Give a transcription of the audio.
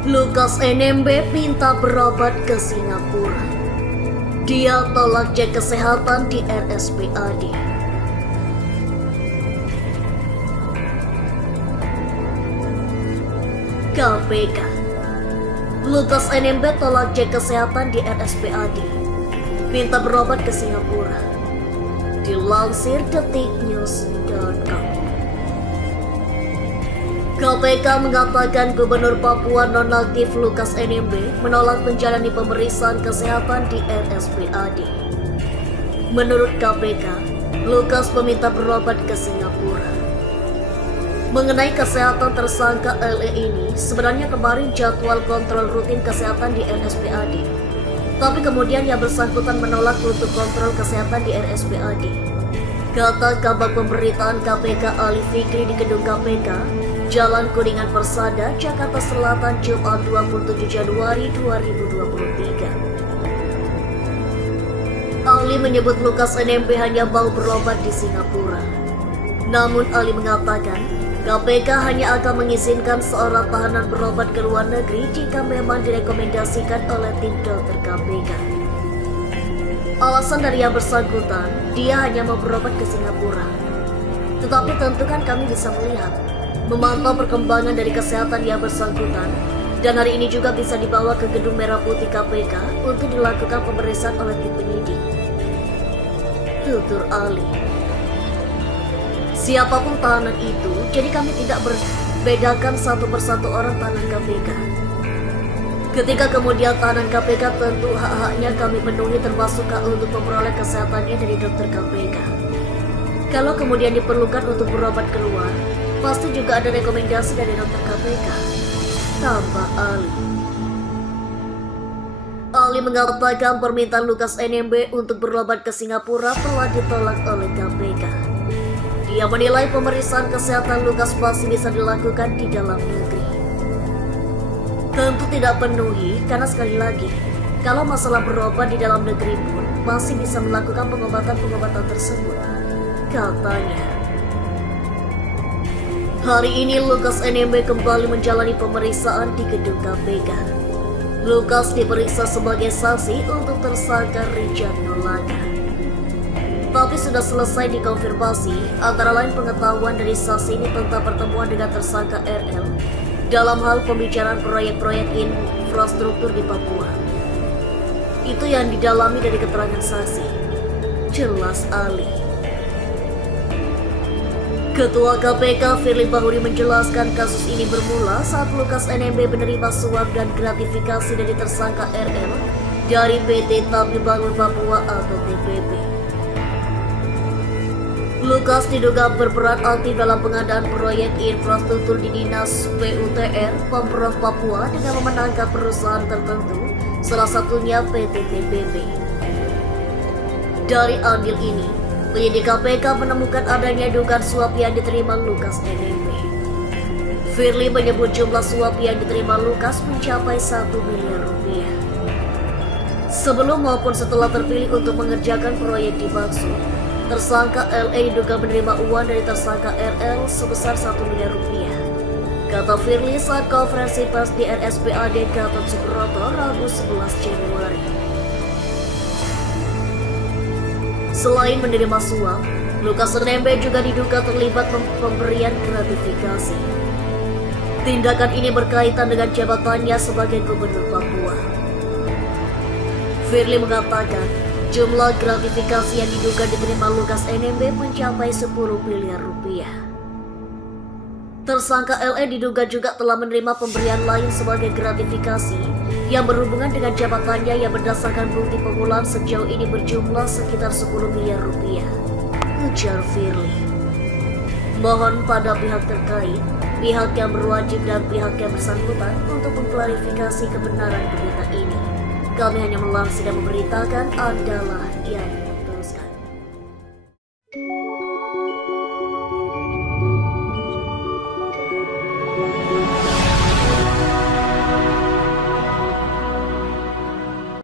Lukas NMB minta berobat ke Singapura. Dia tolak cek kesehatan di RSPAD. KPK. Lukas NMB tolak cek kesehatan di RSPAD. Minta berobat ke Singapura. Dilansir detiknews.com. KPK mengatakan Gubernur Papua nonaktif Lukas NMB menolak menjalani pemeriksaan kesehatan di RSPAD. Menurut KPK, Lukas meminta berobat ke Singapura. Mengenai kesehatan tersangka LE ini, sebenarnya kemarin jadwal kontrol rutin kesehatan di RSPAD. Tapi kemudian yang bersangkutan menolak untuk kontrol kesehatan di RSPAD. Kata Kabag Pemberitaan KPK Ali Fikri di gedung KPK, Jalan Kuningan Persada, Jakarta Selatan, Jumat 27 Januari 2023. Ali menyebut Lukas NMB hanya mau berobat di Singapura. Namun Ali mengatakan, KPK hanya akan mengizinkan seorang tahanan berobat ke luar negeri jika memang direkomendasikan oleh tim dokter KPK. Alasan dari yang bersangkutan, dia hanya mau berobat ke Singapura. Tetapi tentu kan kami bisa melihat, memantau perkembangan dari kesehatan yang bersangkutan, dan hari ini juga bisa dibawa ke Gedung Merah Putih KPK untuk dilakukan pemeriksaan oleh tim penyidik. Tutur Ali. Siapapun tahanan itu, jadi kami tidak berbedakan satu persatu orang tahanan KPK. Ketika kemudian tahanan KPK, tentu hak-haknya kami penuhi, termasuk hak untuk memperoleh kesehatannya dari dokter KPK. Kalau kemudian diperlukan untuk berobat keluar, pasti juga ada rekomendasi dari dokter KPK. Tambah Ali. Ali mengatakan permintaan Lukas NMB untuk berobat ke Singapura telah ditolak oleh KPK. Dia menilai pemeriksaan kesehatan Lukas masih bisa dilakukan di dalam negeri. Tentu tidak penuhi, karena sekali lagi, kalau masalah berobat di dalam negeri pun masih bisa melakukan pengobatan-pengobatan tersebut, katanya. Hari ini Lukas NMB kembali menjalani pemeriksaan di gedung KPK. Lukas diperiksa sebagai saksi untuk tersangka Richard Nolaga. Tapi sudah selesai dikonfirmasi, antara lain pengetahuan dari saksi ini tentang pertemuan dengan tersangka RL dalam hal pembicaraan proyek-proyek infrastruktur di Papua. Itu yang didalami dari keterangan saksi. Jelas Ali. Ketua KPK Firly Bahuri menjelaskan kasus ini bermula saat Lukas NMB menerima suap dan gratifikasi dari tersangka RL dari PT Tapi Bangun Papua atau TPP. Lukas diduga berperan aktif dalam pengadaan proyek infrastruktur di Dinas PUTR Pemprov Papua dengan memenangkan perusahaan tertentu, salah satunya PT TPP. Dari andil ini, penyidik KPK menemukan adanya dugaan suap yang diterima Lukas NMB. Firly menyebut jumlah suap yang diterima Lukas mencapai 1 miliar rupiah. Sebelum maupun setelah terpilih untuk mengerjakan proyek dimaksud, tersangka LE diduga menerima uang dari tersangka RL sebesar 1 miliar rupiah. Kata Firly saat konferensi pers di RSPAD Gatot Subroto Rabu 11 Januari. Selain menerima suap, Lukas NMB juga diduga terlibat pemberian gratifikasi. Tindakan ini berkaitan dengan jabatannya sebagai Gubernur Papua. Firly mengatakan, jumlah gratifikasi yang diduga diterima Lukas NMB mencapai 10 miliar rupiah. Tersangka LE diduga juga telah menerima pemberian lain sebagai gratifikasi yang berhubungan dengan jabatannya yang berdasarkan bukti pemulaan sejauh ini berjumlah sekitar 10 miliar rupiah, ujar Firly. Mohon pada pihak terkait, pihak yang berwajib dan pihak yang bersangkutan untuk mengklarifikasi kebenaran berita ini. Kami hanya melansir dan memberitakan adalah yang